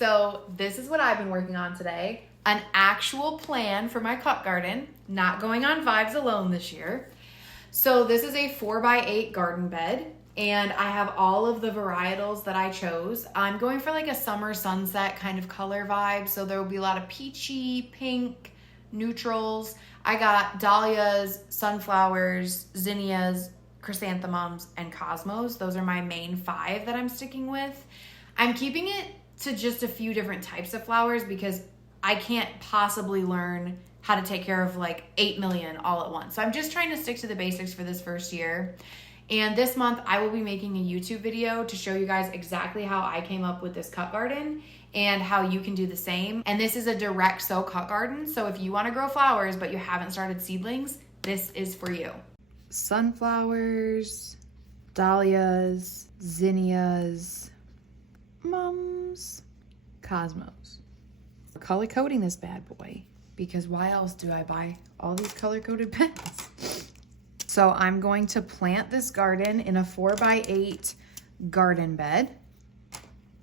So this is what I've been working on today. An actual plan for my cut garden, not going on vibes alone this year. So this is a 4x8 garden bed, and I have all of the varietals that I chose. I'm going for like a summer sunset kind of color vibe, so there will be a lot of peachy, pink, neutrals. I got dahlias, sunflowers, zinnias, chrysanthemums, and cosmos. Those are my main 5 that I'm sticking with. I'm keeping it to just a few different types of flowers because I can't possibly learn how to take care of like 8 million all at once. So I'm just trying to stick to the basics for this first year. And this month I will be making a YouTube video to show you guys exactly how I came up with this cut garden and how you can do the same. And this is a direct sow cut garden. So if you want to grow flowers but you haven't started seedlings, this is for you. Sunflowers, dahlias, zinnias, mums, cosmos. We're color coding this bad boy because why else do I buy all these color coded pens? So I'm going to plant this garden in a 4x8 garden bed,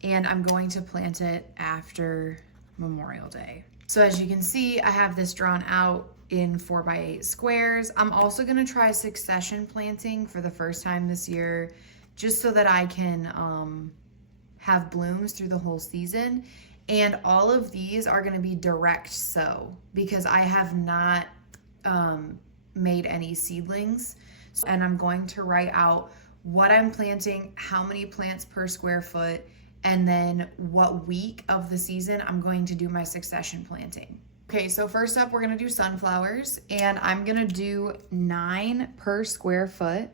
and I'm going to plant it after Memorial Day. So as you can see, I have this drawn out in 4x8 squares. I'm also gonna try succession planting for the first time this year, just so that I can have blooms through the whole season. And all of these are gonna be direct sow because I have not made any seedlings. And I'm going to write out what I'm planting, how many plants per square foot, and then what week of the season I'm going to do my succession planting. Okay, so first up, we're gonna do sunflowers, and I'm gonna do 9 per square foot,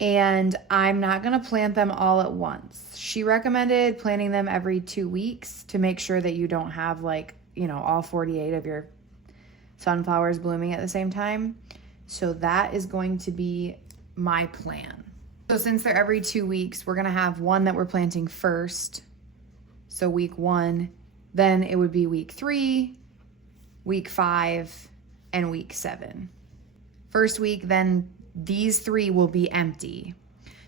and I'm not gonna plant them all at once. She recommended planting them every 2 weeks to make sure that you don't have like, you know, all 48 of your sunflowers blooming at the same time. So that is going to be my plan. So since they're every 2 weeks, we're gonna have one that we're planting first. So week 1, then it would be week 3, week 5, and week 7. First week, then these 3 will be empty.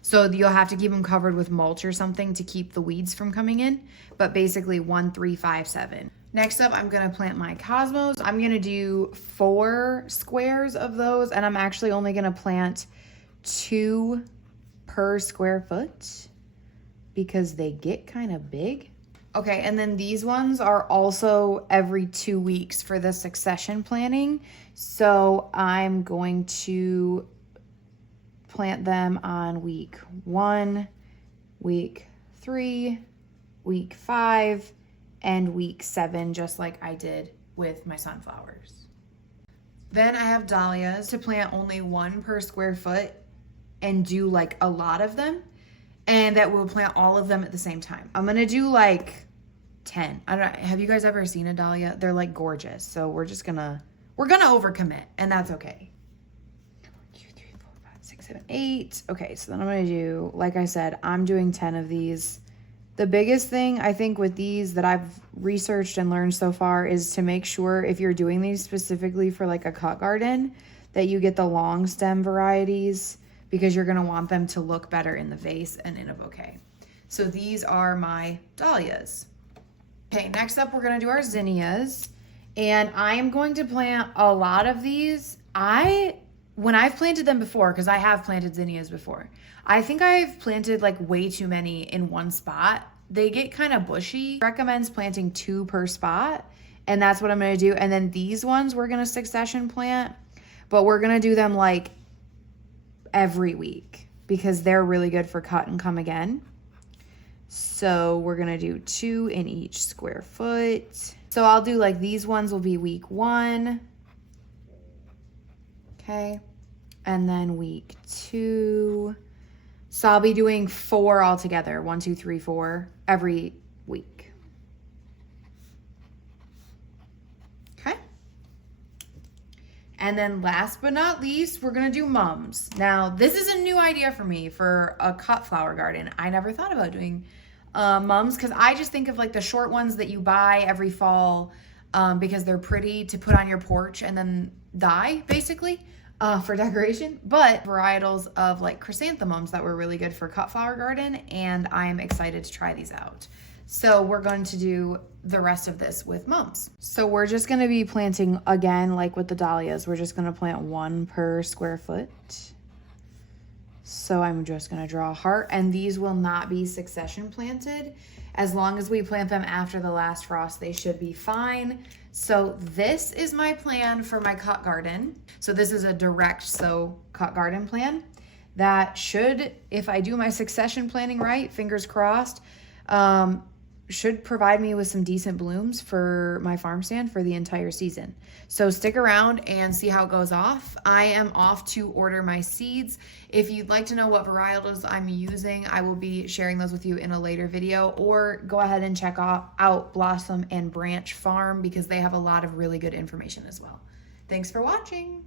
So you'll have to keep them covered with mulch or something to keep the weeds from coming in. But basically 1, 3, 5, 7. Next up, I'm gonna plant my cosmos. I'm gonna do 4 squares of those, and I'm actually only gonna plant 2 per square foot because they get kind of big. Okay, and then these ones are also every 2 weeks for the succession planting. So I'm going to plant them on week 1, week 3, week 5, and week 7, just like I did with my sunflowers. Then I have dahlias to plant only 1 per square foot and do like a lot of them, and that we'll plant all of them at the same time. I'm gonna do like 10. I don't know, have you guys ever seen a dahlia? They're like gorgeous. So we're gonna overcommit, and that's okay. 1, 2, 3, 4, 5, 6, 7, 8. Okay, so then I'm gonna do, like I said, I'm doing 10 of these. The biggest thing I think with these that I've researched and learned so far is to make sure if you're doing these specifically for like a cut garden, that you get the long stem varieties because you're gonna want them to look better in the vase and in a bouquet. So these are my dahlias. Okay, next up we're gonna do our zinnias, and I am going to plant a lot of these. When I've planted them before, because I have planted zinnias before, I think I've planted like way too many in one spot. They get kind of bushy. Recommends planting 2 per spot, and that's what I'm gonna do. And then these ones we're gonna succession plant, but we're gonna do them like every week because they're really good for cut and come again. So we're gonna do 2 in each square foot. So I'll do like these ones will be week 1. Okay, and then week 2. So I'll be doing 4 altogether, 1, 2, 3, 4 every week. Okay. And then last but not least, we're gonna do mums. Now, this is a new idea for me for a cut flower garden. I never thought about doing mums because I just think of like the short ones that you buy every fall because they're pretty to put on your porch and then die, basically. For decoration, but varietals of like chrysanthemums that were really good for cut flower garden, and I'm excited to try these out. So we're going to do the rest of this with mums. So we're just going to be planting again, like with the dahlias. We're just going to plant 1 per square foot. So I'm just going to draw a heart, and these will not be succession planted. As long as we plant them after the last frost, they should be fine. So this is my plan for my cut garden. So this is a direct sow cut garden plan that should, if I do my succession planting right, fingers crossed, should provide me with some decent blooms for my farm stand for the entire season. So stick around and see how it goes off. I am off to order my seeds. If you'd like to know what varietals I'm using, I will be sharing those with you in a later video, or go ahead and check out Blossom and Branch Farm because they have a lot of really good information as well. Thanks for watching.